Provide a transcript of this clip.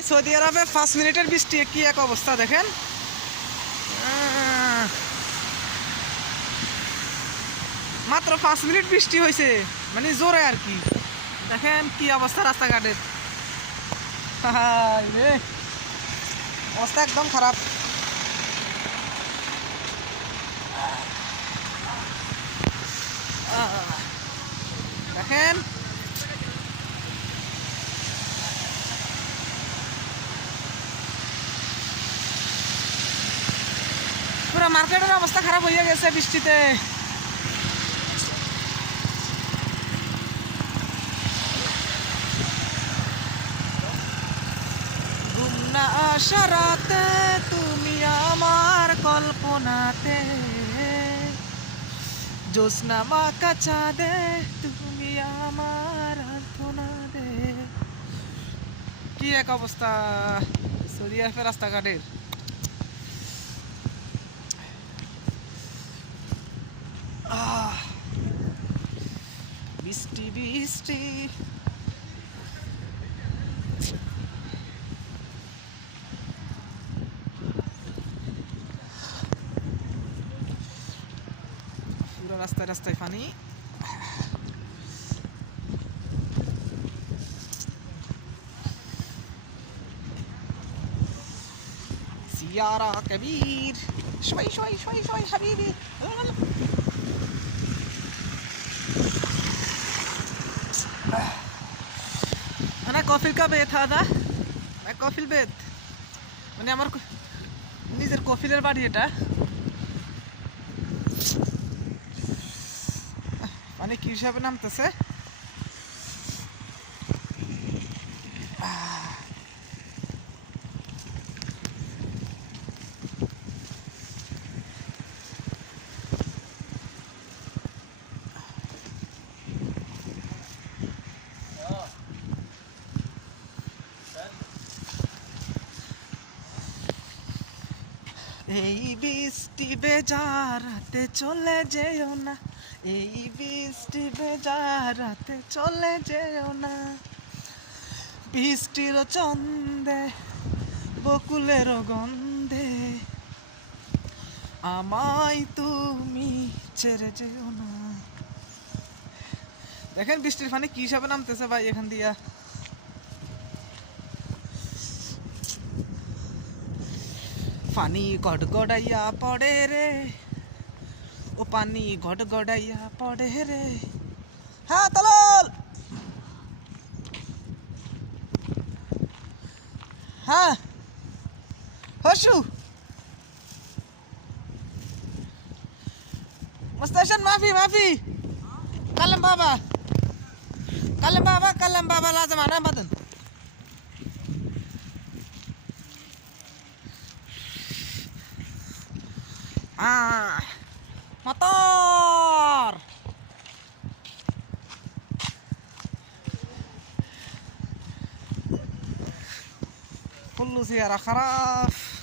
ভাই, সৌদি আরবে পাঁচ মিনিটের বৃষ্টি, কি এক অবস্থা দেখেন। মাত্র পাঁচ মিনিট বৃষ্টি হয়েছে মানে জোরে আর কি। দেখেন কি অবস্থা রাস্তাঘাটের। অবস্থা একদম খারাপ আহ, দেখেন পুরো মার্কেটের অবস্থা খারাপ হয়ে গেছে বৃষ্টিতে। না আসা রাতে তুমি আমার কল্পনাতে। জ্যোৎস্না মাকা চাঁদে তুমি আমার দে কি এক অবস্থা সৌদি আরবের রাস্তাঘাটের। বৃষ্টি বৃষ্টি পুরো রাস্তায় রাস্তায় পানি سيارة كبير شوي شوي شوي شوي حبيبي أنا كوفيل كبيت هذا أنا كوفيل بيت মানে আমার ক- নিজের কফিলের বাড়ি এটা মানে কি হিসাবে নামতেছে এই বৃষ্টি বেজারাতে চলে যেও না, এই বৃষ্টি বেজারাতে চলে যেও না। বৃষ্টির চন্দে বকুলের গন্ধে আমায় তুমি ছেড়ে যেও না। দেখেন বৃষ্টির পানি কি হিসাবে নামতেছে ভাই এখান দিয়া। পানি গড়গড়াইয়া পড়ে রে। ও পানি গড়গড়াইয়া পড়ে রে। হ্যাঁ তলল হ্যাঁ হসু। মুস্তাশন মাফি মাফি। কালাম বাবা। কালাম বাবা কালাম বাবা লাজম আনা বাদন Ah, motor. كله سيارة خراف